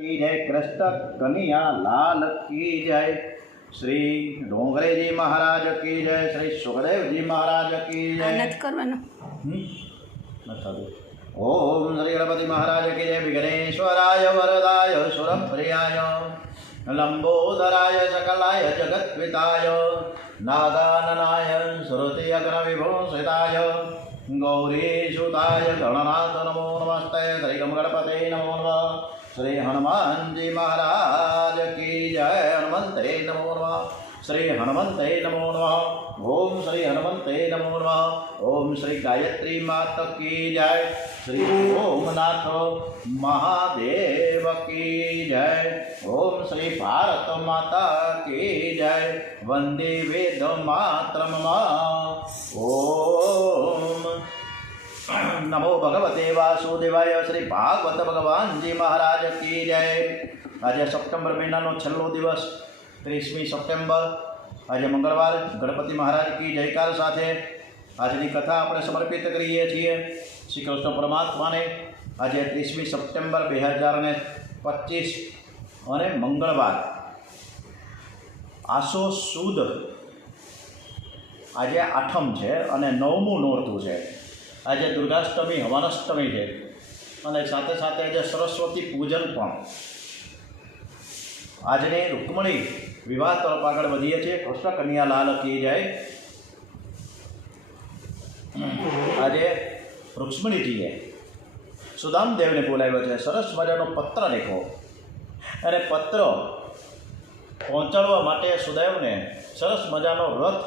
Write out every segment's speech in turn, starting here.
की जय कृष्ण कन्हैया लाल की जय। श्री डोंगरे जी महाराज की जय। श्री सुखदेव जी महाराज की जय। ओम श्री गणपति महाराज की जय। विघ्नेश्वराय वरदाय सुरप्रियाय लंबोदराय सकलाय जगत्पिताय नागाननाय श्रुति अग्न विभूषिताय गौरीसुताय गणनाथ नमो नमस्ते। श्री गणपते नमो नमः। श्री हनुमान जी महाराज की जय। हनुमंते नमो नमः। श्री हनुमंते नमो नमः। ओम श्री हनुमंते नमो नमः। ओम श्री गायत्री माता की जय। श्री ओमनाथ महादेव की जय। ओम श्री भारत माता की जय। वंदे वेद मातरम्। ओम नमो भगवते वासुदेवाय। श्री भागवत भगवान जी महाराज की जय। आज सप्टेम्बर महीनाનો છેલ્લો દિવસ 30મી સપ્ટેમ્બર, આજે મંગળવાર, ગણપતિ મહારાજ की જયકાર સાથે આજની કથા આપણે સમર્પિત કરીએ છીએ શ્રી કૃષ્ણ પરમાત્માને। આજે 30મી સપ્ટેમ્બર 2025 અને મંગળવાર, આસો સુદ આજે આઠમ છે અને 9મું નોરતું છે। આજે દુર્ગાષ્ટમી હવનાષ્ટમી છે અને સાથે સાથે આજે સરસ્વતી પૂજન પણ। આજની રૂકમણી વિવાહ તરફ આગળ વધીએ છીએ। કૃષ્ણ કન્યા લાલ की जय। આજે રૂક્ષ્મણીજીએ સુદામદેવને બોલાવ્યો છે। સરસ મજાનો પત્ર લખ્યો અને પત્ર પહોંચાડવા માટે સુદામને સરસ મજાનો રથ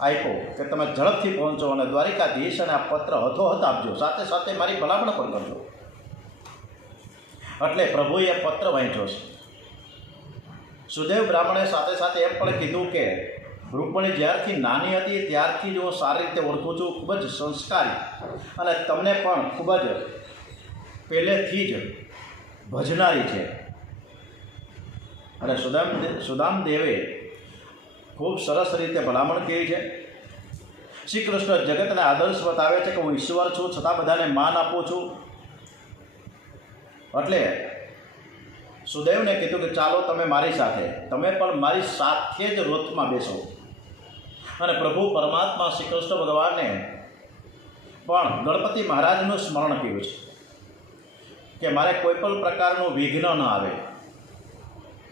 આપ્યો કે તમે ઝડપથી પહોંચો અને દ્વારિકાધીશ અને આ પત્ર હથોહથ આપજો, સાથે સાથે મારી ભલામણ પણ કરજો। એટલે પ્રભુએ પત્ર વાંચ્યો છે। સુદેવ બ્રાહ્મણે સાથે સાથે એમ પણ કીધું કે રૂકમણી જ્યારથી નાની હતી ત્યારથી જ હું સારી રીતે ઓળખું છું, ખૂબ જ સંસ્કારી અને તમને પણ ખૂબ જ પહેલેથી જ ભજનારી છે। અને સુદામદેવે ખૂબ સરસ રીતે ભલામણ કરી છે। શ્રી કૃષ્ણ જગતને આદર્શ બતાવે છે કે હું ઈશ્વર છું છતાં બધાને માન આપું છું। એટલે સુદેવને કીધું કે ચાલો તમે મારી સાથે, તમે પણ મારી સાથે જ રથમાં બેસો। અને પ્રભુ પરમાત્મા શ્રી કૃષ્ણ ભગવાનને પણ ગણપતિ મહારાજનું સ્મરણ કર્યું છે કે મારે કોઈ પણ પ્રકારનું વિઘ્ન ન આવે,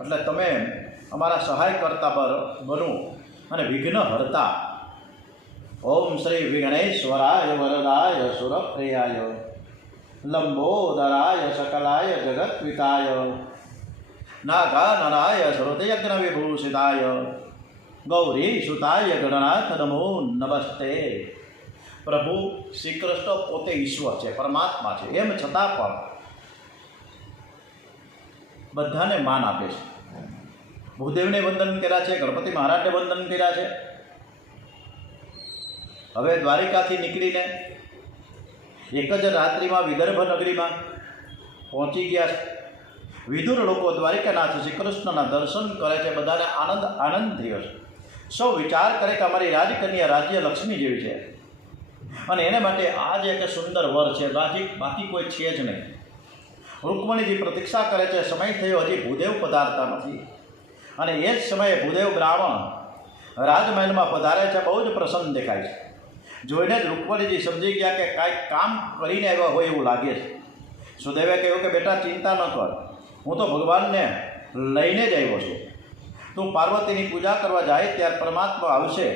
એટલે તમે અમારા સહાય કરતા બનો અને વિઘ્ન હરતા। ઓમ શ્રી વિઘ્નેશ્વરાય વરદાય સુરપ્રિયાય લંબોદરાય सकलाय जगत्पिताय नागाननाय श्रुतियज्ञ विभूषिताय गौरीसुताय गणनाथ नमो नमस्ते। प्रभु श्री कृष्ण पोते ईश्वर है, परमात्मा है, एम छतां पण बधाने मान आपे छे। भूदेवने वंदन कर्या छे, गणपति महाराजने वंदन कर्या छे। हवे द्वारिकाथी निकळीने एक ज रात्रिमां विदर्भ नगरीमां पहोंची गया। विदुर लोको द्वारिकानाथ श्री कृष्णना दर्शन करे छे, बधाने आनंद आनंद थयो छे। सौ विचार करे कि अमारी राजकन्या राज्य लक्ष्मी जेवी छे અને એને માટે આજ એક સુંદર વર છે, બાકી કોઈ છે જ નહીં। રૂકમણીજી પ્રતીક્ષા કરે છે, સમય થયો હજી ભૂદેવ પધારતા નથી અને એ જ સમયે ભૂદેવ બ્રાહ્મણ રાજમહેલમાં પધારે છે, બહુ જ પ્રસન્ન દેખાય છે। જોઈને જ રૂકમણીજી સમજી ગયા કે કાંઈક કામ કરીને આવ્યા હોય એવું લાગે છે। સુદેવે કહ્યું કે બેટા ચિંતા ન કર, હું તો ભગવાનને લઈને જ આવ્યો છું। તું પાર્વતીની પૂજા કરવા જાય ત્યારે પરમાત્મા આવશે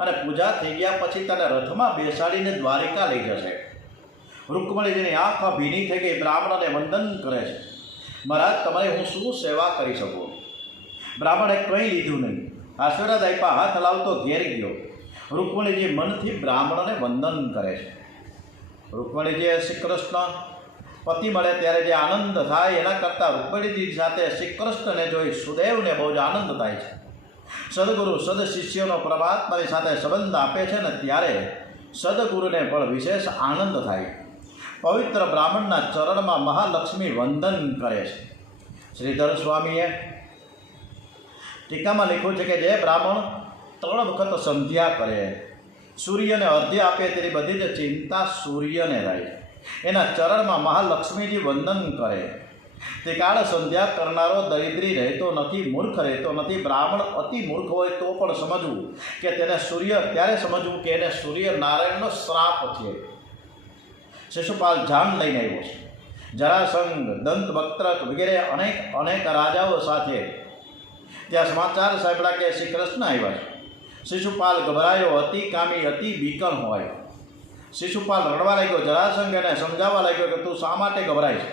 અને પૂજા થઈ ગયા પછી તને રથમાં બેસાડીને દ્વારિકા લઈ જશે। રૂકમણીજીની આંખ ભીની થઈ ગઈ, બ્રાહ્મણને વંદન કરે છે। મહારાજ તમારે હું શું સેવા કરી શકું? બ્રાહ્મણે કંઈ લીધું નહીં, આશીર્વાદ આપ્યા, હાથ લાવતો ઘેર ગયો। રૂકમણીજી મનથી બ્રાહ્મણને વંદન કરે છે। રૂકમણીજીએ શ્રી કૃષ્ણ પતિ મળે ત્યારે જે આનંદ થાય એના કરતાં રૂકમણીજી સાથે શ્રી કૃષ્ણને જોઈ સુદેવને બહુ જ આનંદ થાય છે। સદગુરુ સદ શિષ્યોનો પરમાત્માની સાથે સંબંધ આપે છે ને ત્યારે સદગુરુને પણ વિશેષ આનંદ થાય। પવિત્ર બ્રાહ્મણના ચરણમાં મહાલક્ષ્મી વંદન કરે છે। શ્રીધર સ્વામીએ ટીકામાં લખ્યું છે કે જે બ્રાહ્મણ 3 વખત સંધ્યા કરે, સૂર્યને અર્ધ્ય આપે તેની બધી જ ચિંતા સૂર્યને રહે। એના ચરણમાં મહાલક્ષ્મીજી વંદન કરે, તે કાળ સંધ્યા કરનારો દરિદ્રી રહેતો નથી, મૂર્ખ રહેતો નથી. બ્રાહ્મણ અતિ મૂર્ખ હોય તો પણ સમજવું કે તેને સૂર્ય ત્યારે સમજવું કે એને સૂર્ય નારાયણનો શ્રાપ છે. શિશુપાલ જાન લઈને આવ્યો છે. જરાસંઘ, દંતવક્ત્ર વગેરે અનેક રાજાઓ સાથે ત્યાં સમાચાર સાંભળ્યા કે શ્રી કૃષ્ણ આવ્યા છે. શિશુપાલ ગભરાયો, અતિ કામી, અતિ બીકણ હોય. શિશુપાલ રડવા લાગ્યો. જરાસંઘ એને સમજાવવા લાગ્યો કે તું શા માટે ગભરાય છે?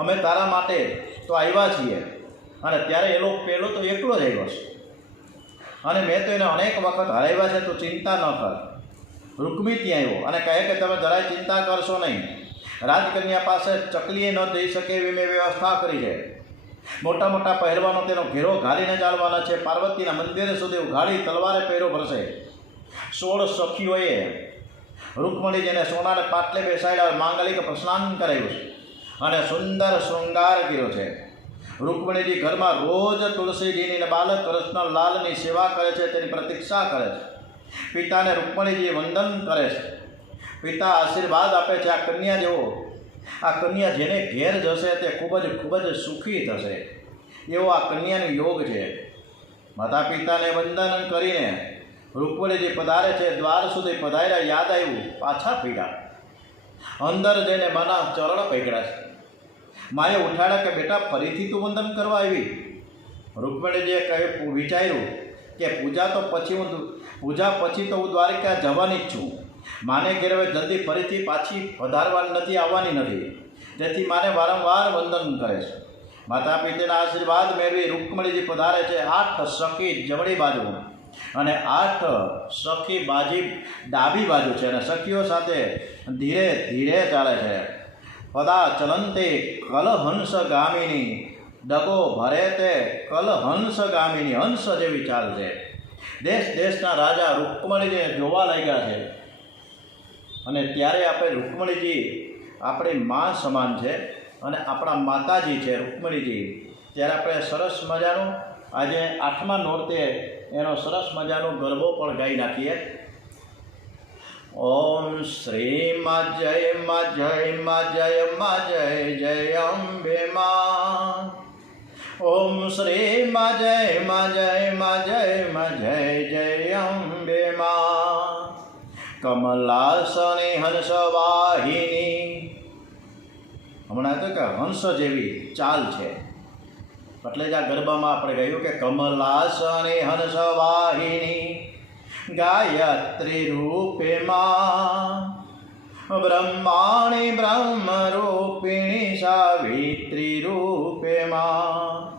અમે તારા માટે તો આવ્યા છીએ. અને ત્યારે એ લોકો પહેલો તો એકલો જ આવ્યો છે અને મેં તો એને અનેક વખત હરાવ્યા છે, તું ચિંતા ન કર. રૂકમી ત્યાં આવ્યો અને કહે કે તમે જરાય ચિંતા કરશો નહીં. રાજકન્યા પાસે ચકલીએ ન જઈ શકે એવી મેં વ્યવસ્થા કરી છે. મોટા મોટા પહેરવાનો તેનો ઘેરો ઘાલીને ચાલવાના છે. પાર્વતીના મંદિર સુધી ઉઘાડી તલવારે પહેરો ભરશે. 16 સખીઓએ રૂકમણીજીને સોનાને પાટલે બેસાડ્યા, માંગલિક પ્રસ્નાન કરાવ્યું છે અને સુંદર શૃંગાર કર્યો છે. રૂકમણીજી ઘરમાં રોજ તુલસીજીની અને બાલક કૃષ્ણલાલની સેવા કરે છે, તેની પ્રતીક્ષા કરે છે. પિતાને રૂકમણીજી વંદન કરે છે. પિતા આશીર્વાદ આપે છે. આ કન્યા જેને ઘેર જશે તે ખૂબ જ સુખી થશે, એવો આ કન્યાનો યોગ છે. માતા પિતાને વંદન કરીને રૂકમણીજી પધારે છે. દ્વાર સુધી પધાર્યા, યાદ આવ્યું, પાછા ફર્યા. અંદર જઈને માના ચરણ પકડ્યા છે. માએ ઉઠાડ્યા કે બેટા ફરીથી તું વંદન કરવા આવી? રૂકમણીજીએ કહ્યું, વિચાર્યું કે પૂજા પછી તો હું દ્વારિકા જવાની જ છું. માને ઘેર હવે જલ્દી ફરીથી પાછી પધારવાની નથી, આવવાની નથી. તેથી માને વારંવાર વંદન કરે છે. માતા પિતાના આશીર્વાદ મેળવી રૂકમણીજી પધારે છે. 8 સખી જમણી બાજુ અને 8 સખી ડાબી બાજુ છે અને સખીઓ સાથે ધીરે ધીરે ચાલે છે. પદા ચલંતે કલહંસ ગામિની, ડગો ભરે તે કલહંસ ગામિની, હંસ જેવી ચાલ છે. દેશના રાજા રૂકમણીજીને જોવા લાગ્યા છે. અને ત્યારે આપણે રૂકમણીજી આપણી મા સમાન છે અને આપણા માતાજી છે રૂકમણીજી. ત્યારે આપણે સરસ મજાનું આજે 8મા નોરતે એનો સરસ મજાનો ગરબો પણ ગાઈ નાખીએ. ઓમ શ્રી માં જય માં જય માં જય માં જય જય અંબે માં. ઓમ શ્રી માં જય માં જય માં જય માં જય જય અંબે માં. કમલાસની હંસવાહિની, હમણાં તો કે હંસ જેવી ચાલ છે એટલે જ આ ગરબામાં આપણે કહ્યું કે કમલાસની હંસવાહિની, ગાયત્રી રૂપે માં, બ્રહ્માણી બ્રહ્મ રૂપિણી, સાવિત્રી રૂપે માં.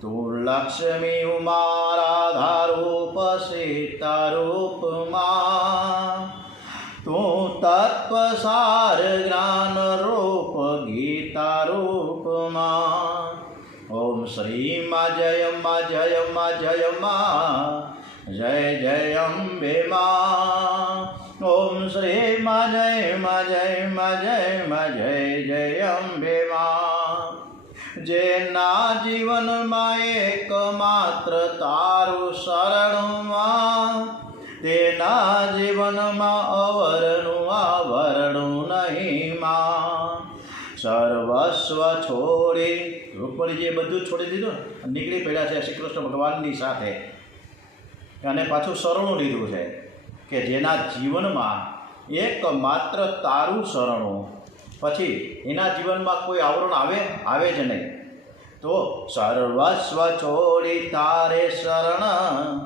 તું લક્ષ્મી ઉમા રાધા રૂપ સીતા રૂપ માં, તું તત્વસાર જ્ઞાન રૂપ ગીતા રૂપ માં. ઓમ શ્રી માં જય માં જય માં જય માં જય જય અંબે માં. ઓમ શ્રી માં જય માં જય માં જય માં જય જય અંબે માં. જેના જીવનમાં એકમાત્ર તારું શરણમાં, તેના જીવનમાં અવરનું આવરણું નહીં માં. સર્વસ્વ છોડી, રૂકમણીજીએ બધું જ છોડી દીધું, નીકળી પડ્યા છે શ્રી કૃષ્ણ ભગવાનની સાથે અને પાછું શરણું લીધું છે કે જેના જીવનમાં એકમાત્ર તારું શરણું. પછી એના જીવનમાં કોઈ આવરણ આવે જ નહીં. તો સર્વસ્વ છોડી તારે શરણ,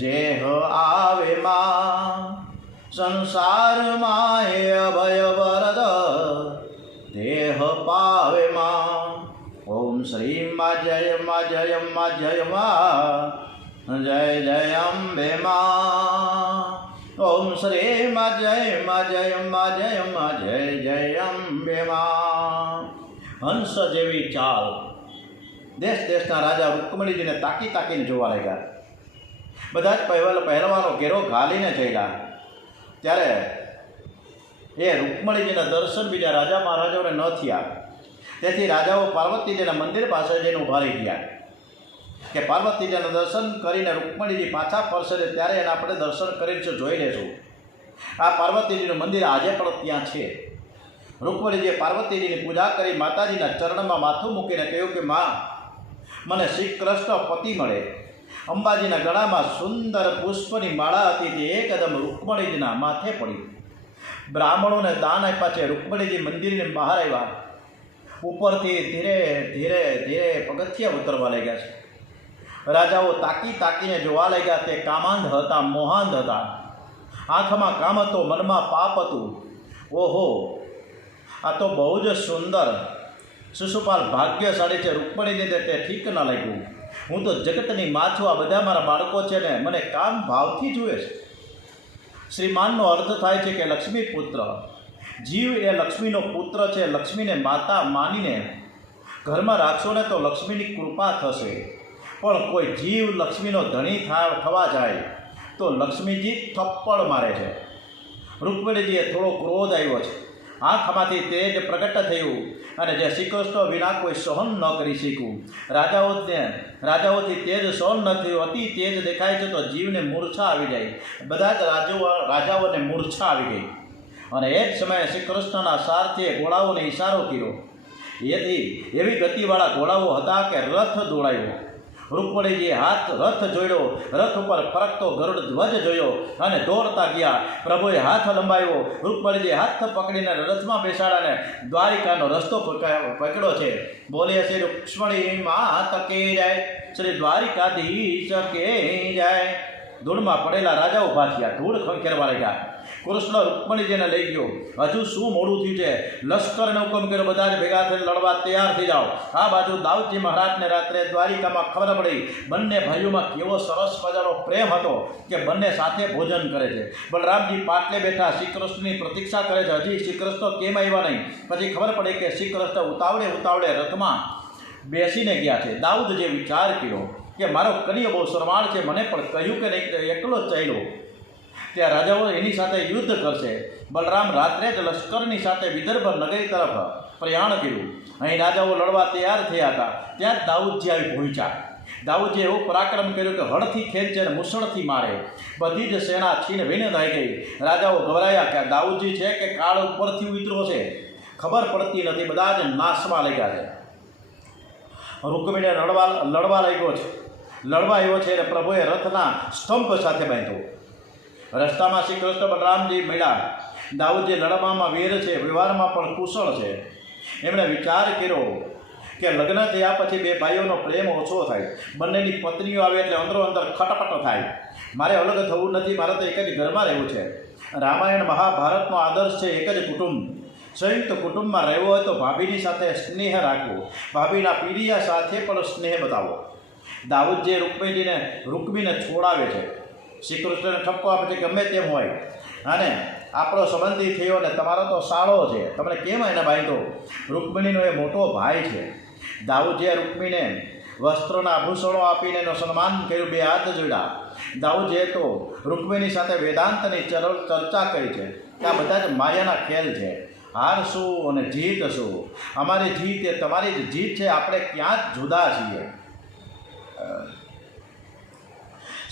જેહ આવે માં. સંસારમાં એ અભય વરદ, દેહ પાવે માં. ઓમ શ્રી માં જય માં જય માં જય માં જય જય અંબે માં. ઓમ શ્રી માં જય માં જય માં જય માં જય જય અંબે માં. હંસ જેવી ચાલ. દેશના રાજા રૂકમણીજીને તાકીને જોવા લાગ્યા. બધા જ પહેરવાનો ઘેરો ઘાલીને ચડ્યા. ત્યારે એ રૂકમણીજીના દર્શન બીજા રાજા મહારાજાઓને ન થયા. તેથી રાજાઓ પાર્વતીજીના મંદિર પાસે જઈને ઊભા રહી ગયા કે પાર્વતીજીના દર્શન કરીને રૂકમણીજી પાછા ફરશે ત્યારે એને આપણે દર્શન કરીને જોઈ લેશું. આ પાર્વતીજીનું મંદિર આજે પણ ત્યાં છે. રૂકમણીજીએ પાર્વતીજીની પૂજા કરી માતાજીના ચરણમાં માથું મૂકીને કહ્યું કે માં, મને શ્રી કૃષ્ણ પતિ મળે. અંબાજીના ગળામાં સુંદર પુષ્પની માળા હતી, તે એકદમ રૂકમણીજીના માથે પડી. બ્રાહ્મણોને દાન આપ્યા છે. રૂકમણીજી મંદિરની બહાર આવ્યા. ઉપરથી ધીરે ધીરે ધીરે પગથિયા ઉતરવા લાગ્યા છે. રાજાઓ તાકી તાકીને જોવા લાગ્યા. તે કામાંધ હતા, મોહાંધ હતા. આંખમાં કામ હતો, મનમાં પાપ હતું. ઓહો, આ તો બહુ જ સુંદર શિશુપાલ ભાગ્યશાળી છે. રૂકમણીજીને તે ઠીક ન લાગ્યું. હું તો જગતની માં છું, આ બધા મારા બાળકો છે ને મને કામ ભાવથી જુએ છે. શ્રીમાનનો અર્થ થાય છે કે લક્ષ્મી પુત્ર. જીવ એ લક્ષ્મીનો પુત્ર છે. લક્ષ્મીને માતા માનીને ઘરમાં રાખશો ને તો લક્ષ્મીની કૃપા થશે. પણ કોઈ જીવ લક્ષ્મીનો ધણી થવા જાય તો લક્ષ્મીજી થપ્પડ મારે છે. રૂકમણીજીએ થોડો ક્રોધ આવ્યો છે. આંખમાંથી તેજ પ્રગટ થયું અને જે શ્રી કૃષ્ણ વિના કોઈ સહન ન કરી શક્યું. રાજાઓથી તેજ સહન ન થયું. અતિ તેજ દેખાય છે તો જીવને મૂર્છા આવી જાય. બધા જ રાજાઓને મૂર્છા આવી ગઈ. અને એ જ સમયે શ્રી કૃષ્ણના સારથીએ ઘોડાઓને ઇશારો કર્યો. એવી ગતિવાળા ઘોડાઓ હતા કે રથ દોડાયો. રૂકમણીજીએ રથ જોડ્યો. રથ ઉપર ફરકતો ગરુડ ધ્વજ જોયો અને દોડતા ગયા. પ્રભુએ હાથ લંબાવ્યો. રૂકમણીજીએ હાથ પકડીને રથમાં બેસાડાને દ્વારિકાનો રસ્તો પકડ્યો છે. બોલે શ્રી રૂક્ષ્મણી માત કે જાય, શ્રી દ્વારિકાધીશ કે જાય. ધૂળમાં પડેલા રાજા ઊભા થયા. ધૂળ ખંખેરવા લાગ્યા. કૃષ્ણ રૂકમણીજીને લઈ ગયો. હજુ શું મોડું થયું છે? લશ્કરને હુકમ કર્યો, બધા જ ભેગા થઈને લડવા તૈયાર થઈ જાઓ. આ બાજુ દાઉદજી મહારાજને રાત્રે દ્વારિકામાં ખબર પડી. બંને ભાઈઓમાં કેવો સરસ મજાનો પ્રેમ હતો કે બંને સાથે ભોજન કરે છે. બલરામજી પાટલે બેઠા શ્રી કૃષ્ણની પ્રતીક્ષા કરે છે. હજી શ્રી કૃષ્ણ કેમ આવ્યા નહીં? પછી ખબર પડી કે શ્રી કૃષ્ણ ઉતાવળે રથમાં બેસીને ગયા છે. દાઉદે વિચાર કર્યો કે મારો કનૈયો બહુ શરમાળ છે, મને પણ કહ્યું કે નહીં એકલો જ ચાલ્યો. ત્યાં રાજાઓ એની સાથે યુદ્ધ કરશે. બલરામ રાત્રે જ લશ્કરની સાથે વિદર્ભ નગરી તરફ પ્રયાણ કર્યું. અહીં રાજાઓ લડવા તૈયાર થયા હતા. ત્યાં દાઉદજી આવી પહોંચ્યા. દાઉદજીએ એવું પરાક્રમ કર્યું કે હળથી ખેંચે અને મુસળથી મારે. બધી જ સેના છીન ભીન થઈ ગઈ. રાજાઓ ગભરાયા કે દાઉદજી છે કે કાળ ઉપરથી ઉતરો છે, ખબર પડતી નથી. બધા જ નાશમાં લાગ્યા છે. રૂકમણીને લડવા લાગ્યો છે. લડવા આવ્યો છે અને પ્રભુએ રથના સ્તંભ સાથે બાંધ્યો. રસ્તામાં શ્રી કૃષ્ણ બલરામજી મળ્યા. દાઉદજી લડવામાં વીર છે, વ્યવહારમાં પણ કુશળ છે. એમણે વિચાર કર્યો કે લગ્ન થયા પછી બે ભાઈઓનો પ્રેમ ઓછો થાય. બંનેની પત્નીઓ આવે એટલે અંદરો અંદર ખટપટ થાય. મારે અલગ થવું નથી, મારે તો એક જ ઘરમાં રહેવું છે. રામાયણ મહાભારતનો આદર્શ છે એક જ કુટુંબ. સંયુક્ત કુટુંબમાં રહેવો હોય તો ભાભીની સાથે સ્નેહ રાખવો, ભાભીના પીડિયા સાથે પણ સ્નેહ બતાવો. દાઉદજી રૂકમીને છોડાવે છે. શ્રી કૃષ્ણને ઠપકો આપે છે ગમે તેમ હોય અને આપણો સંબંધી થયો ને તમારો તો સાળો છે, તમને કેમ એને બાંધ્યો? રૂકમિણીનો એ મોટો ભાઈ છે. દાઉદજીએ રૂકમીને વસ્ત્રોના આભૂષણો આપીને એનું સન્માન કર્યું, બે હાથ જોડ્યા. દાઉદજીએ તો રૂકમિણી સાથે વેદાંતની ચર્ચા કરી છે કે આ બધા જ માયાના ખેલ છે. હાર શું અને જીત શું? અમારી જીત એ તમારી જ જીત છે. આપણે ક્યાં જ જુદા છીએ.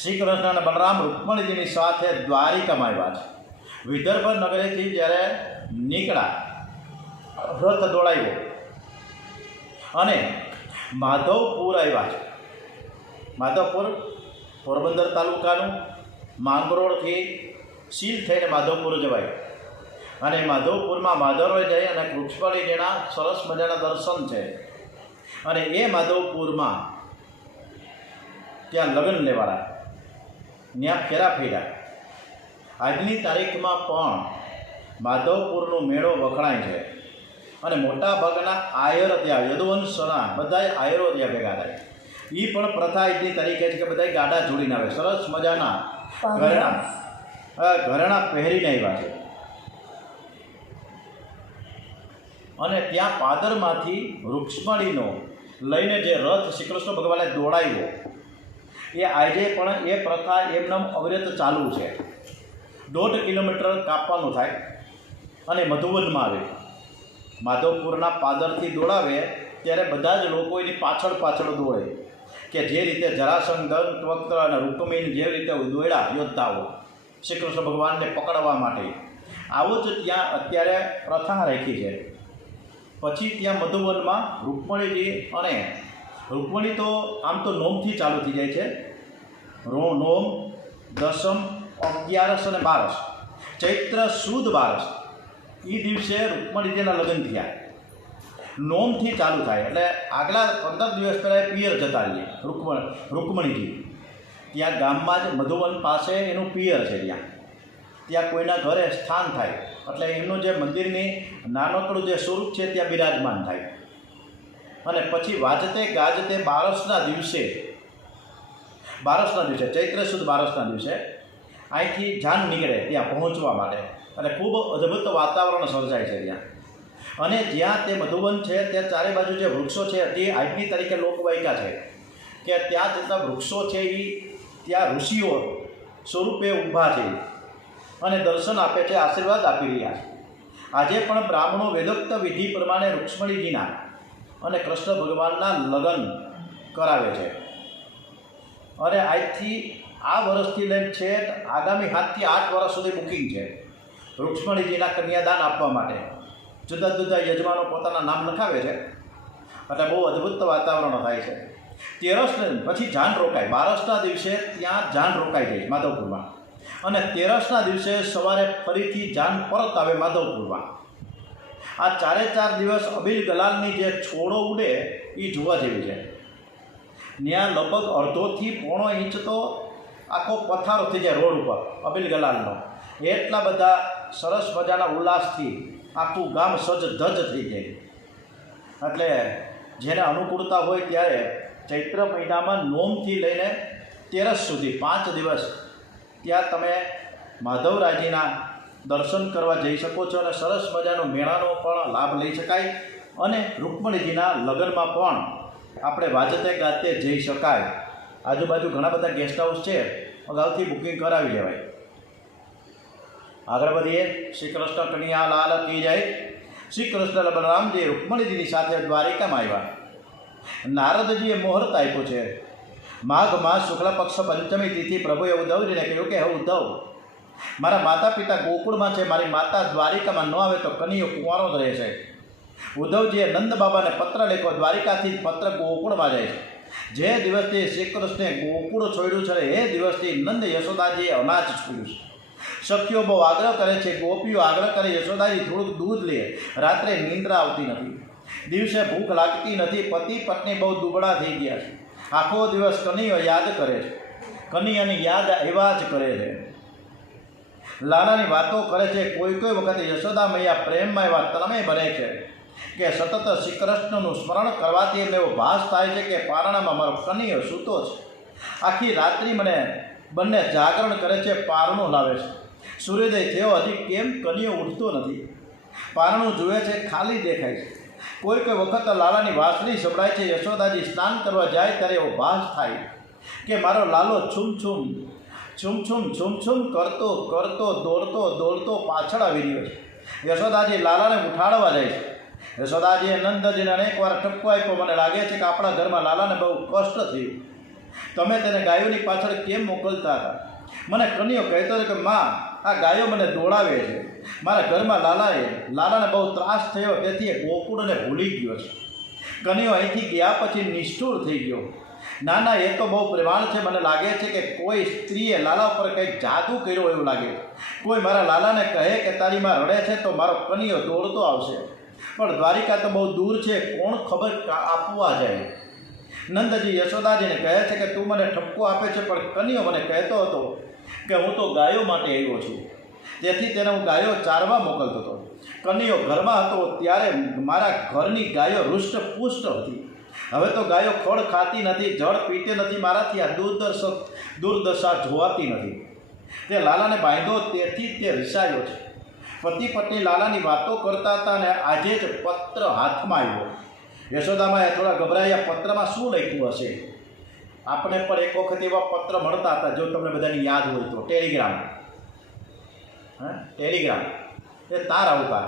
શ્રી કૃષ્ણ અને બલરામ રૂકમણીજીની સાથે દ્વારિકામાં આવ્યા છે. વિદર્ભ નગરીથી જ્યારે નીકળ્યા, રથ દોડાવ્યો અને માધવપુર આવ્યા છે. માધવપુર પોરબંદર તાલુકાનું માંગરોળથી સીલ થઈને માધવપુર જવાય અને માધવપુરમાં માધવરોએ જઈ અને રૂક્ષ્મણીજીના સરસ મજાના દર્શન છે. અને એ માધવપુરમાં ત્યાં લગ્ન લેવાના, ત્યાં ફેરા ફેર્યા. આજની તારીખમાં પણ માધવપુરનો મેળો વખણાય છે અને મોટાભાગના આયર ત્યાં યદુવંશના બધા આયરો ત્યાં ભેગા થાય. એ પણ પ્રથા આજની તારીખે છે કે બધા ગાડા જોડીને આવે, સરસ મજાના ઘરેણા પહેરીને આવ્યા છે. અને ત્યાં પાદરમાંથી રૂક્ષ્મણીનો લઈને જે રથ શ્રી કૃષ્ણ ભગવાને દોડાવ્યો, એ આજે પણ એ પ્રથા એમનેમ અવિરત ચાલુ છે. 1.5 કિલોમીટર કાપવાનું થાય અને મધુવનમાં આવે. માધવપુરના પાદરથી દોડાવે ત્યારે બધા જ લોકો એની પાછળ દોડે કે જે રીતે જરાસંઘ, દંતવક્ર અને રૂકમિણી જે રીતે દોડ્યા યોદ્ધાઓ શ્રી કૃષ્ણ ભગવાનને પકડવા માટે. આવું જ ત્યાં અત્યારે પ્રથા રાખી છે. પછી ત્યાં મધુવનમાં રૂકમણીજી અને રૂકમણી તો આમ તો નોમથી ચાલુ થઈ જાય છે. નોમ, દસમ, 11 અને 12 ચૈત્ર સુદ 12 એ દિવસે રૂકમણીજીના લગ્ન થયા. નોમથી ચાલુ થાય એટલે આગલા 15 દિવસ પહેલાં પિયર જતા રહીએ રૂકમણીજી. ત્યાં ગામમાં જ મધુવન પાસે એનું પિયર છે. ત્યાં કોઈના ઘરે સ્થાન થાય એટલે એમનું જે મંદિરની નાનકડું જે સ્વરૂપ છે ત્યાં બિરાજમાન થાય. અને પછી વાજતે ગાજતે 12ના દિવસે ચૈત્ર સુદ 12ના દિવસે અહીંથી જાન નીકળે ત્યાં પહોંચવા માટે. અને ખૂબ અદ્ભુત વાતાવરણ સર્જાય છે ત્યાં. અને જ્યાં તે મધુવન છે ત્યાં ચારે બાજુ જે વૃક્ષો છે તે આજની તારીખે લોકવાયકા છે કે ત્યાં જેટલા વૃક્ષો છે એ ત્યાં ઋષિઓ સ્વરૂપે ઊભા છે અને દર્શન આપે છે, આશીર્વાદ આપી રહ્યા છે. આજે પણ બ્રાહ્મણો વેદોક્ત વિધિ પ્રમાણે રૂક્ષ્મણીજીના અને કૃષ્ણ ભગવાનના લગ્ન કરાવે છે. અને આજથી આ વર્ષથી લઈને છે આગામી 7 થી 8 વર્ષ સુધી બુકિંગ છે રૂક્ષ્મણીજીના કન્યાદાન આપવા માટે. જુદા જુદા યજમાનો પોતાના નામ લખાવે છે એટલે બહુ અદ્ભુત વાતાવરણ થાય છે. 13 પછી જાન રોકાય. 12ના દિવસે ત્યાં જાન રોકાઈ જાય માધવપુરમાં અને 13ના દિવસે સવારે ફરીથી જાન પરત આવે માધવપુરમાં. આ 4 દિવસ અબીલ ગલાલની જે છોડો ઉડે એ જોવા જેવી છે. ત્યાં લગભગ અડધોથી 1.5 ઇંચ તો આખો પથારો થઈ જાય રોડ ઉપર અબીલ ગલાલનો. એટલા બધા સરસ મજાના ઉલ્લાસથી આખું ગામ સજ્જ ધજ થઈ જાય. એટલે જેને અનુકૂળતા હોય ત્યારે ચૈત્ર મહિનામાં નોમથી લઈને 13 સુધી 5 દિવસ ત્યાં તમે માધવરાજીના દર્શન કરવા જઈ શકો છો અને સરસ મજાનો મેળાનો પણ લાભ લઈ શકાય. અને રૂકમણીજીના લગ્નમાં પણ આપણે વાજતે ગાતે જઈ શકાય. આજુબાજુ ઘણા બધા ગેસ્ટ હાઉસ છે, અગાઉથી બુકિંગ કરાવી લેવાય. આગળ વધીએ. શ્રી કૃષ્ણ કનૈયા લાલ કી જય. શ્રી કૃષ્ણ બલરામજી રૂકમણીજીની સાથે દ્વારિકામાં આવ્યા. નારદજીએ મુહૂર્ત આપ્યો છે. માઘ માસ શુક્લ પક્ષ પંચમી તિથિ પ્રભુએ ઉદ્ધવજીને કહ્યું કે હે ઉદ્ધવ, મારા માતા પિતા ગોકુળમાં છે, મારી માતા દ્વારિકામાં ન આવે તો કનૈયો કુંવારો જ રહેશે. ઉદ્ધવજીએ નંદ બાબાને પત્ર લખ્યો. દ્વારિકાથી પત્ર ગોકુળમાં જાય છે. જે દિવસથી શ્રી કૃષ્ણે ગોકુળ છોડ્યું છે એ દિવસથી નંદ યશોદાજીએ અનાજ છોડ્યું છે. સખીઓ બહુ આગ્રહ કરે છે, ગોપીઓ આગ્રહ કરે યશોદાજી થોડુંક દૂધ લે. રાત્રે નિંદ્રા આવતી નથી, દિવસે ભૂખ લાગતી નથી. પતિ પત્ની બહુ દુબળા થઈ ગયા છે. આખો દિવસ કનૈયો યાદ કરે છે. કનૈયાની યાદ એવા જ કરે છે. લાલાની વાતો કરે છે. કોઈ વખતે યશોદા મૈયા પ્રેમમાં એવા તન્મય બને છે કે સતત શ્રી કૃષ્ણનું સ્મરણ કરવાથી એમને એવો ભાસ થાય છે કે પારણામાં મારો કનૈયો સૂતો છે. આખી રાત્રિ મને બંને જાગરણ કરે છે, પારણું લાવે છે. સૂર્યોદય થયો, હજી કેમ કનૈયો ઉઠતો નથી? પારણું જુએ છે, ખાલી દેખાય છે. કોઈ વખત લાલાની વાંસળી સંભળાય છે. યશોદાજી સ્નાન કરવા જાય ત્યારે એવો ભાસ થાય કે મારો લાલો છૂમ છૂમ કરતો દોડતો પાછળ આવી રહ્યો છે. યશોદાજી લાલાને ઉઠાડવા જાય છે. યશોદાજીએ નંદજીને અનેક વાર ઠપકો આપ્યો. મને લાગે છે કે આપણા ઘરમાં લાલાને બહુ કષ્ટ થયું. તમે તેને ગાયોની પાછળ કેમ મોકલતા હતા? મને કનૈયો કહેતો હતો કે માં, આ ગાયો મને દોડાવે છે. મારા ઘરમાં લાલાને બહુ ત્રાસ થયો, તેથી એ ગોકુળને ભૂલી ગયો છે. કનૈયો અહીંથી ગયા પછી નિષ્ઠુર થઈ ગયો. ના, એ તો બહુ પ્રેમાળ છે. મને લાગે છે કે કોઈ સ્ત્રીએ લાલા ઉપર કંઈક જાદુ કર્યો એવું લાગે. કોઈ મારા લાલાને કહે કે તારી માં રડે છે તો મારો કનૈયો દોડતો આવશે. પણ દ્વારિકા તો બહુ દૂર છે, કોણ ખબર આપવા જાય? નંદજી યશોદાજીને કહે છે કે તું મને ઠપકો આપે છે, પણ કનૈયો મને કહેતો હતો કે હું તો ગાયો માટે આવ્યો છું, તેથી તેને હું ગાયો ચારવા મોકલતો હતો. કનૈયો ઘરમાં હતો ત્યારે મારા ઘરની ગાયો હૃષ્ટપુષ્ટ હતી. હવે તો ગાયો ખડ ખાતી નથી, જળ પીતે નથી. મારાથી આ દુર્દશા જોવાતી નથી. તે લાલાને બાંધ્યો, તેથી તે રિસાયો છે. પતિ પત્ની લાલાની વાતો કરતા હતા અને આજે જ પત્ર હાથમાં આવ્યો. યશોદામાં થોડા ગભરાયા. પત્રમાં શું લખ્યું હશે? આપણે પણ એક વખત એવા પત્ર મળતા હતા, જો તમને બધાની યાદ હોય તો. ટેલિગ્રામ એ તાર આવતા.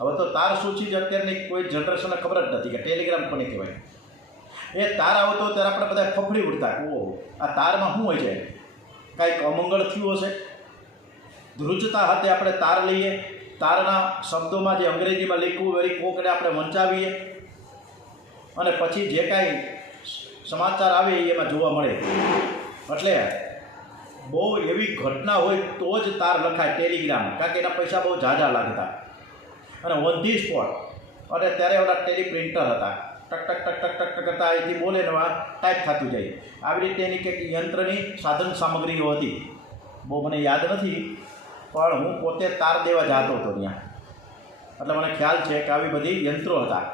હવે તો તાર શું છે અત્યારની કોઈ જનરેશનને ખબર જ નથી કે ટેલિગ્રામ કોને કહેવાય. એ તાર આવતો ત્યારે આપણે બધા ફફડી ઉઠતા. ઓહ, આ તારમાં શું હોય છે? કાંઈક અમંગળ થયું હશે. ધ્રુજતા હાથે આપણે તાર લઈએ, તારના શબ્દોમાં જે અંગ્રેજીમાં લખવું વેરી કોકને આપણે વંચાવીએ અને પછી જે કાંઈ સમાચાર આવે એ એમાં જોવા મળે. એટલે બહુ એવી ઘટના હોય તો જ તાર લખાય ટેલિગ્રામ, કારણ કે એના પૈસા બહુ ઝાઝા લાગતા અને ઓન ધી સ્પોટ. અને ત્યારે ઓલા ટેલી પ્રિન્ટર હતા, ટક ટક ટક ટક ટક ટક કરતા અહીંથી બોલે ને ટાઈપ થતું જાય. આવી રીતે એની કંઈક યંત્રની સાધન સામગ્રીઓ હતી, બહુ મને યાદ નથી, પણ હું પોતે તાર દેવા જતો હતો ત્યાં, એટલે મને ખ્યાલ છે કે આવી બધી યંત્રો હતા.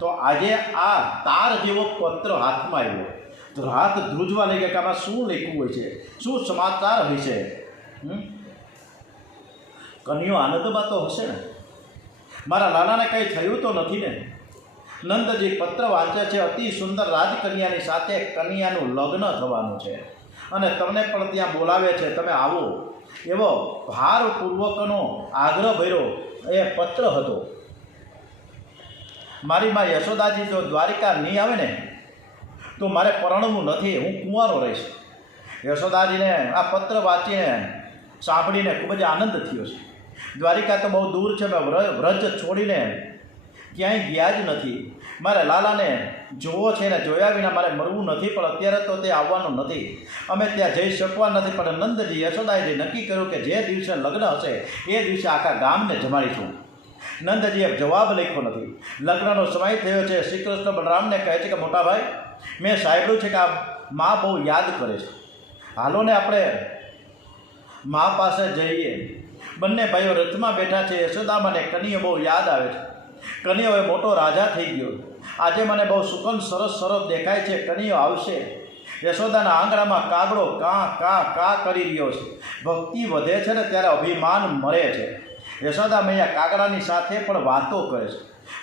તો આજે આ તાર જેવો પત્ર હાથમાં આવ્યો તો હાથ ધ્રુજવા લાગ્યા કે આમાં શું લખ્યું હોય છે, શું સમાચાર હોય છે. કન્યો આનંદમાં તો હશે ને, મારા લાલાને કંઈ થયું તો નથી ને. નંદજી પત્ર વાંચે છે, અતિ સુંદર રાજકન્યાની સાથે કન્યાનું લગ્ન થવાનું છે અને તમને પણ ત્યાં બોલાવે છે, તમે આવો, એવો ભારપૂર્વકનો આગ્રહ ભર્યો એ પત્ર હતો. મારી માં યશોદાજી જો દ્વારિકા નહીં આવે ને તો મારે પરણવું નથી, હું કુંવારો રહીશ. યશોદાજીને આ પત્ર વાંચીને સાંભળીને ખૂબ જ આનંદ થયો છે. દ્વારિકા તો બહુ દૂર છે, મેં વ્રજ છોડીને ક્યાંય ગયા જ નથી. મારે લાલાને જોવો છે ને જોયા વિના મારે મળવું નથી, પણ અત્યારે તો તે આવવાનું નથી, અમે ત્યાં જઈ શકવા નથી. પણ નંદજી યશોદાજીએ નક્કી કર્યું કે જે દિવસે લગ્ન હશે એ દિવસે આખા ગામને જમાડીશું. નંદજીએ જવાબ લખ્યો નથી. લગ્નનો સમય થયો છે. શ્રી કૃષ્ણ બલરામને કહે છે કે મોટા ભાઈ, મેં સાંભળ્યું છે કે આ મા બહુ યાદ કરે છે, હાલો ને આપણે મા પાસે જઈએ. બંને ભાઈઓ રથમાં બેઠા છે. યશોદામાને કનૈયો બહુ યાદ આવે છે. કનૈયો હવે મોટો રાજા થઈ ગયો, આજે મને બહુ સુકન સરસ સરસ દેખાય છે, કનૈયો આવશે. યશોદાના આંગણામાં કાગડો કા કા કા કરી રહ્યો છે. ભક્તિ વધે છે ને ત્યારે અભિમાન મરે છે. યશોદા મૈયા કાગડાની સાથે પણ વાતો કરે છે.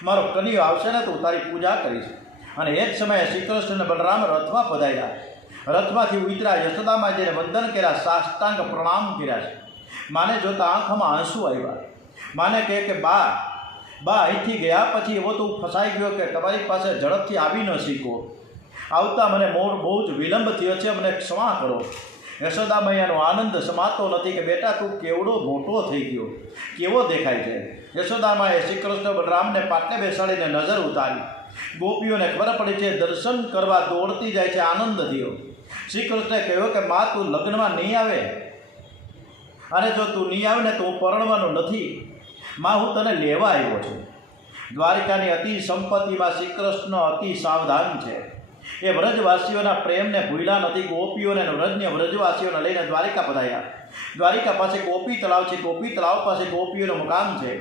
મારો કનૈયો આવશે ને તો તારી પૂજા કરીશ. અને એ જ સમયે શ્રી કૃષ્ણ અને બલરામ રથમાં પધાર્યા. રથમાંથી ઉતર્યા. યશોદામાજીને વંદન કર્યા, સાષ્ટાંગ પ્રણામ કર્યા છે. માને જોતા આંખમાં આંસુ આવ્યા. માને કહે કે બા અહીંથી ગયા પછી એવો તો ફસાઈ ગયો કે તમારી પાસે ઝડપથી આવી ન શીખો. આવતા મને બહુ જ વિલંબ થયો છે, મને ક્ષમા કરો. યશોદા મૈયાનો આનંદ સમાતો નથી કે બેટા તું કેવડો મોટો થઈ ગયો, કેવો દેખાય છે. યશોદામાએ શ્રી કૃષ્ણ બલરામને પાટલે બેસાડીને નજર ઉતારી. ગોપીઓને ખબર પડી છે, દર્શન કરવા દોડતી જાય છે, આનંદ થયો. શ્રી કૃષ્ણે કહ્યું કે મા તું લગ્નમાં નહીં આવે, અને જો તું નહીં આવે ને તો હું પરણવાનો નથી. મા હું તને લેવા આવ્યો છું. દ્વારિકાની અતિ સંપત્તિમાં શ્રી કૃષ્ણ અતિ સાવધાન છે. એ વ્રજવાસીઓના પ્રેમને ભૂલ્યા નથી. ગોપીઓને વ્રજવાસીઓને લઈને દ્વારિકા પધાર્યા. દ્વારિકા પાસે ગોપી તળાવ છે. ગોપી તળાવ પાસે ગોપીઓનો મુકામ છે.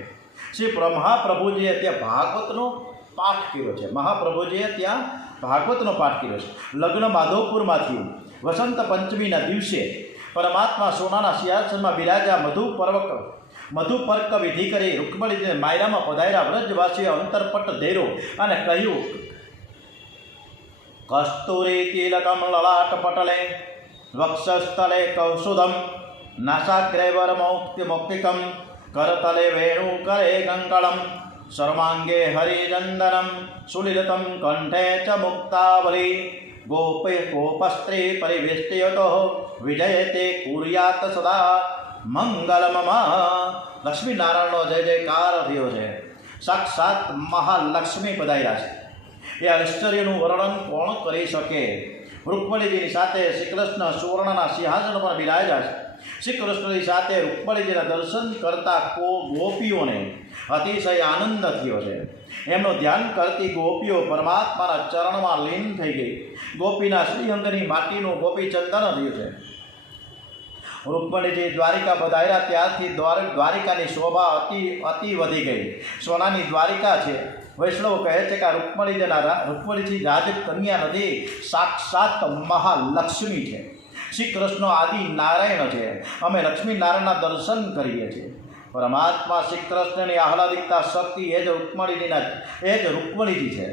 શ્રી મહાપ્રભુજીએ ત્યાં ભાગવતનો પાઠ કર્યો છે. મહાપ્રભુજીએ ત્યાં ભાગવતનો પાઠ કર્યો છે. લગ્ન માધવપુરમાં થયું. વસંત પંચમીના દિવસે પરમાત્મા સોનાના સિંહાસનમાં બિરાજા. મધુપર્ક વિધિ કરી રૂકમણીજીને માયરામાં પધાર્યા. વ્રજવાસીઓ અંતરપટ ધેરો અને કહ્યું, કસ્તુરી તિલકમ લલાટ પટલે વક્ષસ્થલે કૌસુદમ નાસાગ્રે વરમૌક્તિકમ કરતલે વેણુ કરે કંકળમ સર્વાંગે હરિનંદનમ સુલિલતમ કંઠે ચ મુક્તાવલી ગોપસ્ત્રી પરિવેષ્ટિયતો વિજયતે કુર્યાત સદા મંગલમમાં. લક્ષ્મીનારાયણનો જય જયકાર થયો છે. સાક્ષાત મહાલક્ષ્મી પધાર્યા છે. એ આશ્ચર્યનું વર્ણન કોણ કરી શકે. રૂકમણીજીની સાથે શ્રી કૃષ્ણ સુવર્ણના સિંહાસન પર બિરાજ્યા છે. શ્રી કૃષ્ણની સાથે રૂકમણીજીના દર્શન કરતા ગોપીઓને અતિશય આનંદ થયો છે. એમનું ધ્યાન કરતી ગોપીઓ પરમાત્માના ચરણમાં લીન થઈ ગઈ. ગોપીના શ્રીઅંગની માટીનું ગોપી ચંદન થયું છે. રૂકમણીજી દ્વારિકા પધાર્યા ત્યારથી દ્વારિકાની શોભા અતિ વધી ગઈ. સોનાની દ્વારિકા છે. વૈષ્ણવ કહે છે કે આ રૂકમણીજી રાજકન્યા નથી, સાક્ષાત મહાલક્ષ્મી છે. શ્રી કૃષ્ણ આદિ નારાયણ છે. અમે લક્ષ્મી નારાયણના દર્શન કરીએ છીએ. પરમાત્મા શ્રી કૃષ્ણની આહલાદિકતા શક્તિ એ જ રૂકમણીજી છે.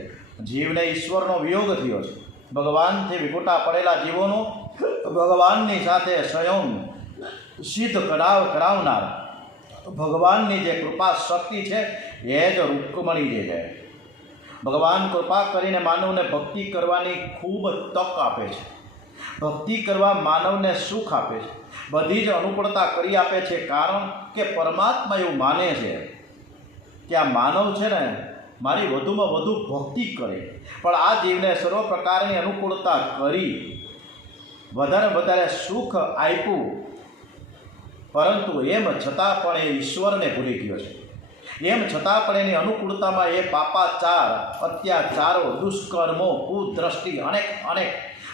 જીવને ઈશ્વરનો વિયોગ થયો છે. ભગવાનથી વિખૂટા પડેલા જીવોનું ભગવાનની સાથે સંયમ સિદ્ધ કરાવનાર ભગવાનની જે કૃપા શક્તિ છે એ જ રૂકમણીજી છે. ભગવાન કૃપા કરીને માનવને ભક્તિ કરવાની ખૂબ તક આપે છે. ભક્તિ કરવા માનવને સુખ આપે છે, બધી જ અનુકૂળતા કરી આપે છે, કારણ કે પરમાત્મા એવું માને છે કે આ માનવ છે ને મારી વધુમાં વધુ ભક્તિ કરે, પણ આ જીવને સર્વ પ્રકારની અનુકૂળતા કરી વધારે સુખ આપ્યું, પરંતુ એમ છતાં પણ એ ઈશ્વરને ભૂલી ગયો છે. એમ છતાં પણ એની અનુકૂળતામાં એ પાપાચાર, અત્યાચારો, દુષ્કર્મો, કુદ્રષ્ટિ અનેક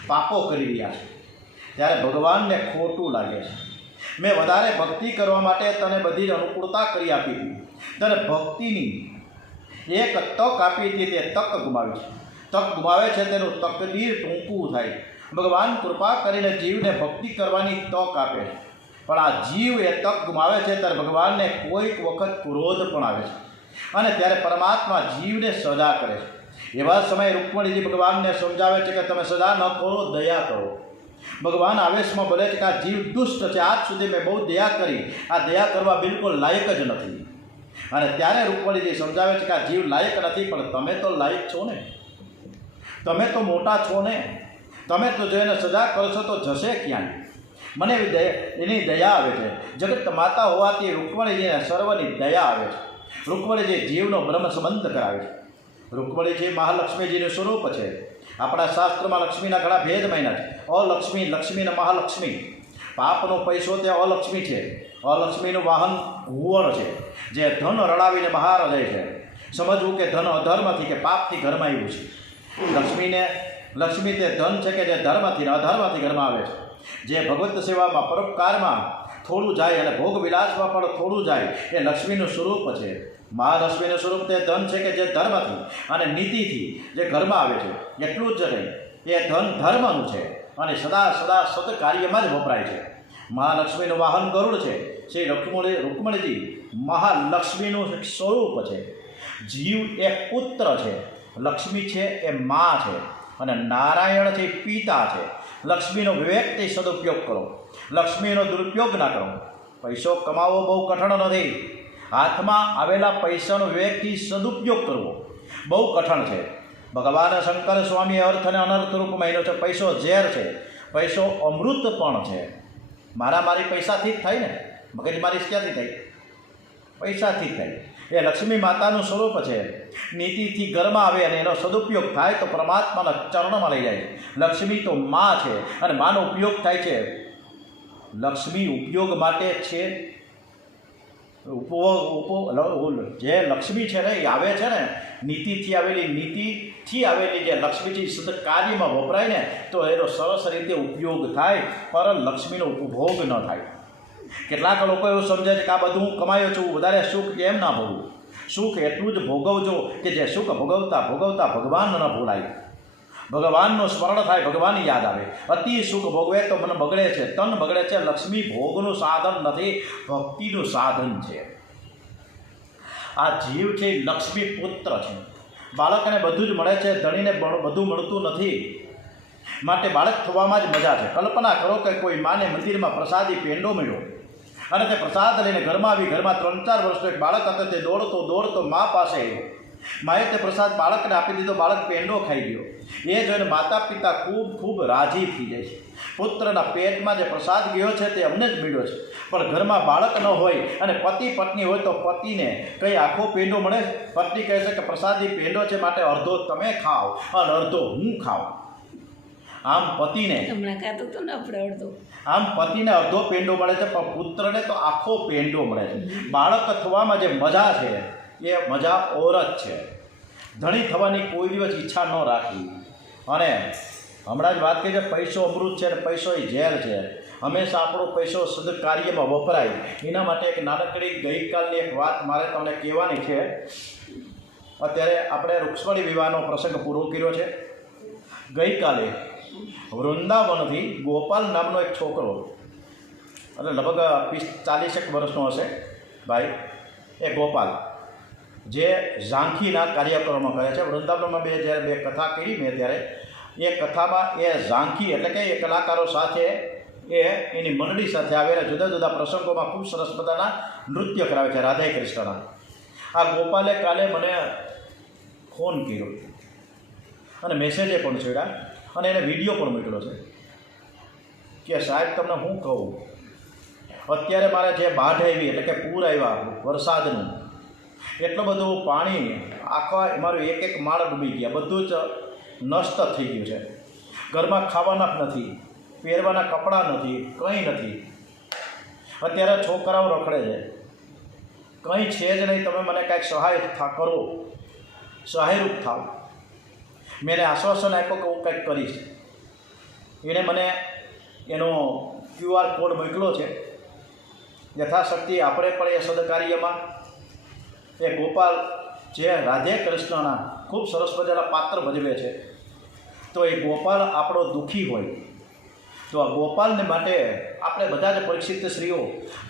પાપો કરી રહ્યા છે. ત્યારે ભગવાનને ખોટું લાગે છે. મેં વધારે ભક્તિ કરવા માટે તને બધી જ અનુકૂળતા કરી આપી હતી, તને ભક્તિની એક તક આપી હતી, તે તક ગુમાવી છે. તક ગુમાવે છે તેનું તકદીર ટૂંકું થાય. ભગવાન કૃપા કરીને જીવને ભક્તિ કરવાની તક આપે છે, પણ આ જીવ એ તક ગુમાવે છે ત્યારે ભગવાનને કોઈક વખત ક્રોધ પણ આવે છે, અને ત્યારે પરમાત્મા જીવને સજા કરે છે. એવા સમયે રૂકમણીજી ભગવાનને સમજાવે છે કે તમે સજા ન કરો, દયા કરો. ભગવાન આવેશમાં બોલે છે કે આ જીવ દુષ્ટ છે, આજ સુધી મેં બહુ દયા કરી, આ દયા કરવા બિલકુલ લાયક જ નથી. અને ત્યારે રૂકમણીજી સમજાવે છે કે આ જીવ લાયક નથી, પણ તમે તો લાયક છો ને, તમે તો મોટા છો ને, તમે તો જો એને સજા કરશો તો જશે ક્યાં? મને એની દયા આવે છે. જગત માતા હોવાથી રૂકમણીજીને સર્વની દયા આવે છે. રૂકમણીજી જીવનો બ્રહ્મ સંબંધ કરાવે છે. રૂકમણીજી મહાલક્ષ્મીજીનું સ્વરૂપ છે. આપણા શાસ્ત્રમાં લક્ષ્મીના ઘણા ભેદ માન્યા છે. અલક્ષ્મી, લક્ષ્મી અને મહાલક્ષ્મી. પાપનો પૈસો તે અલક્ષ્મી છે. અલક્ષ્મીનું વાહન હુવળ છે, જે ધન રડાવીને બહાર જાય છે. સમજવું કે ધન અધર્મથી કે પાપથી ઘરમાં આવ્યું છે. લક્ષ્મી તે ધન છે કે જે ધર્મથી અધર્મથી ઘરમાં આવે છે. જે ભગવત સેવામાં પરોપકારમાં થોડું જાય અને ભોગ વિલાસમાં પણ થોડું જાય, એ લક્ષ્મીનું સ્વરૂપ છે. મહાલક્ષ્મીનું સ્વરૂપ તે ધન છે કે જે ધર્મથી અને નીતિથી જે ઘરમાં આવે છે. એટલું જ નહીં, એ ધન ધર્મનું છે અને સદા સદ કાર્યમાં જ વપરાય છે. મહાલક્ષ્મીનું વાહન ગરુડ છે. શ્રી રૂકમણીજી મહાલક્ષ્મીનું સ્વરૂપ છે. જીવ એ પુત્ર છે, લક્ષ્મી છે એ મા છે, અને નારાયણ છે પિતા છે. લક્ષ્મીનો વિવેકથી સદુપયોગ કરો, લક્ષ્મીનો દુરુપયોગ ના કરો. પૈસો કમાવવો બહુ કઠણ નથી. હાથમાં આવેલા પૈસાનો વિવેકથી સદુપયોગ કરવો બહુ કઠણ છે. ભગવાન શંકર સ્વામીએ અર્થ અને અનર્થ રૂપ માન્યો છે. પૈસો ઝેર છે, પૈસો અમૃત પણ છે. મારી પૈસાથી જ થાય ને, મગજમારી ક્યાંથી થાય? પૈસાથી જ થાય. એ લક્ષ્મી માતાનું સ્વરૂપ છે. નીતિથી ઘરમાં આવે અને એનો સદુપયોગ થાય તો પરમાત્માના ચરણમાં લઈ જાય. લક્ષ્મી તો મા છે અને માનો ઉપયોગ થાય છે. લક્ષ્મી ઉપયોગ માટે છે. જે લક્ષ્મી છે ને એ આવે છે ને નીતિથી આવેલી જે લક્ષ્મીજી સદ કાર્યમાં વપરાય ને તો એનો સરસ રીતે ઉપયોગ થાય, પર લક્ષ્મીનો ઉપભોગ ન થાય. કેટલાક લોકો એવું સમજે છે કે આ બધું હું કમાયો છું, વધારે સુખ કેમ ના ભોગવું? સુખ એટલું જ ભોગવજો કે જે સુખ ભોગવતા ભગવાન ન ભૂલાય, ભગવાનનું સ્મરણ થાય, ભગવાન યાદ આવે. અતિ સુખ ભોગવે તો મન બગડે છે, તન બગડે છે. લક્ષ્મી ભોગનું સાધન નથી, ભક્તિનું સાધન છે. આ જીવ છે લક્ષ્મી પુત્ર છે. બાળકને બધું જ મળે છે, ધણીને બધું મળતું નથી. માટે બાળક થવામાં જ મજા છે. કલ્પના કરો કે કોઈ માને મંદિરમાં પ્રસાદી પેંડો મળ્યો અને તે પ્રસાદ લઈને ઘરમાં આવી. ઘરમાં 3-4 વર્ષનો એક બાળક હતો. તે દોડતો મા પાસે આવ્યો. માએ તે પ્રસાદ બાળકને આપી દીધો. બાળક પેંડો ખાઈ ગયો. એ જોઈને માતા પિતા ખૂબ રાજી થઈ જાય છે. પુત્રના પેટમાં જે પ્રસાદ ગયો છે તે અમને જ મળ્યો છે. પણ ઘરમાં બાળક ન હોય અને પતિ પત્ની હોય તો પતિને કંઈ આખો પેંડો મળે? પત્ની કહે છે કે પ્રસાદી પેંડો છે, માટે અડધો તમે ખાઓ અને અડધો હું ખાઉં. આમ પતિને અડધો પેંડો મળે છે, પણ પુત્રને તો આખો પેંડો મળે છે. બાળક થવામાં જે મજા છે એ મજા ઓર જ છે. ધણી થવાની કોઈ દિવસ ઈચ્છા ન રાખવી. અને હમણાં જ વાત કરી છે, પૈસો અમૃત છે અને પૈસો એ ઝેર છે. હંમેશા આપણો પૈસો સદકાર્યમાં વપરાય. એના માટે એક નાનકડી ગઈકાલની એક વાત મારે તમને કહેવાની છે. અત્યારે આપણે રૂક્ષ્મણી વિવાહનો પ્રસંગ પૂરો કર્યો છે. ગઈકાલે વૃંદાવનથી ગોપાલ નામનો એક છોકરો, એટલે લગભગ 40 વર્ષનો હશે ભાઈ, એ ગોપાલ જે ઝાંખીના કાર્યક્રમો કરે છે. વૃંદાવનમાં જ્યારે બે કથા કરી મેં ત્યારે એ કથામાં એ ઝાંખી એટલે કે એ કલાકારો સાથે એની મંડળી સાથે આવેલા જુદા જુદા પ્રસંગોમાં ખૂબ સરસ મજાના નૃત્ય કરાવે છે રાધે કૃષ્ણના. આ ગોપાલે કાલે મને ફોન કર્યો અને મેસેજે પણ છોડ્યા અને એને વિડીયો પણ મોકલ્યો છે. કે સાહેબ તમને હું કહું, અત્યારે મારે જે બાઢ આવી એટલે કે પૂર આવ્યા વરસાદનું, એટલું બધું પાણી આખા મારું એક માળ ડૂબી ગયા, બધું જ નષ્ટ થઈ ગયું છે. ઘરમાં ખાવાના જ નથી, પહેરવાના કપડાં નથી, કંઈ નથી. અત્યારે છોકરાઓ રખડે છે, કંઈ છે જ નહીં. તમે મને કાંઈક સહાય કરો, સહાયરૂપ થાવ. મેં એને આશ્વાસન આપ્યું કે હું કંઈક કરીશ. એણે મને એનો QR કોડ મોકલ્યો છે. યથાશક્તિ આપણે પણ એ સદકાર્યમાં એ ગોપાલ જે રાધે કૃષ્ણના ખૂબ સરસ મજાના પાત્ર ભજવે છે, તો એ ગોપાલ આપણો દુઃખી હોય તો આ ગોપાલને માટે આપણે બધા જ પરીક્ષિત શ્રીઓ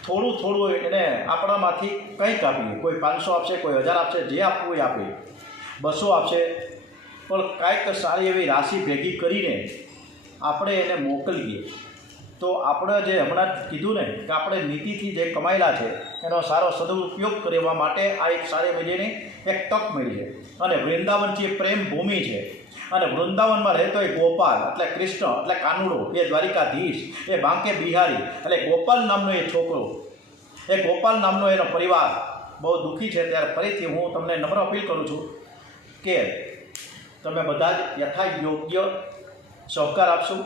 થોડું થોડું એને આપણામાંથી કંઈક આપીએ. કોઈ 500 આપશે, કોઈ 1000 આપશે, જે આપવું એ આપે, 200 આપશે, પણ કાંઈક સારી એવી રાશિ ભેગી કરીને આપણે એને મોકલીએ તો આપણે જે હમણાં કીધું ને કે આપણે નીતિથી જે કમાયેલા છે એનો સારો સદુપયોગ કરવા માટે આ એક સારી મજાની એક તક મળી છે. અને વૃંદાવન જે પ્રેમ ભૂમિ છે, અને વૃંદાવનમાં રહેતો એ ગોપાલ એટલે કૃષ્ણ એટલે કાનુડો, એ દ્વારિકાધીશ, એ બાંકે બિહારી એટલે ગોપાલ નામનો એ છોકરો, એ ગોપાલ નામનો એનો પરિવાર બહુ દુઃખી છે. ત્યારે ફરીથી હું તમને નમ્ર અપીલ કરું છું કે તમે બધા જ યથાયોગ્ય સહકાર આપશું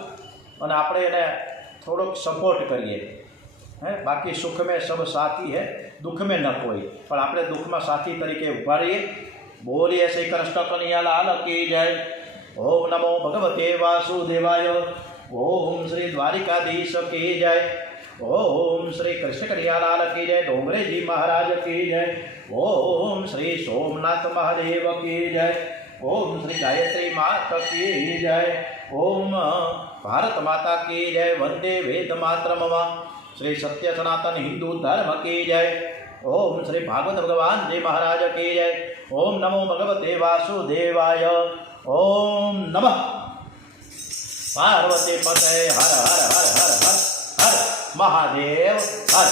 અને આપણે એને થોડોક સપોર્ટ કરીએ. બાકી સુખ મેં સબ સાથી હે, દુઃખ મેં ન કોઈ, પણ આપણે દુઃખમાં સાથી તરીકે ઉભા રહીએ. બોલીએ શ્રી કૃષ્ણ કનૈયા લાલ કી જય. ઓમ નમો ભગવતે વાસુદેવાય. ઓમ શ્રી દ્વારિકાધીશ કી જય. ઓમ શ્રી કૃષ્ણ કનૈયા લાલ કી જય. ડોંગરેજી મહારાજ કી જય. ઓમ શ્રી સોમનાથ મહાદેવ કી જય. ઓમ શ્રી ગાયત્રી માત કી જય. ઓમ ભારત માતા કી જય. વંદે વેદ માતરમ. શ્રી સત્ય સનાતન હિન્દુ ધર્મ કી જય. ઓમ શ્રી ભાગવત ભગવાનજી મહારાજ કી જય. ઓમ નમો ભગવતે વાસુદેવાય. ઓમ નમઃ પાર્વતી પતે. હર હર હર હર હર હર મહાદેવ હર.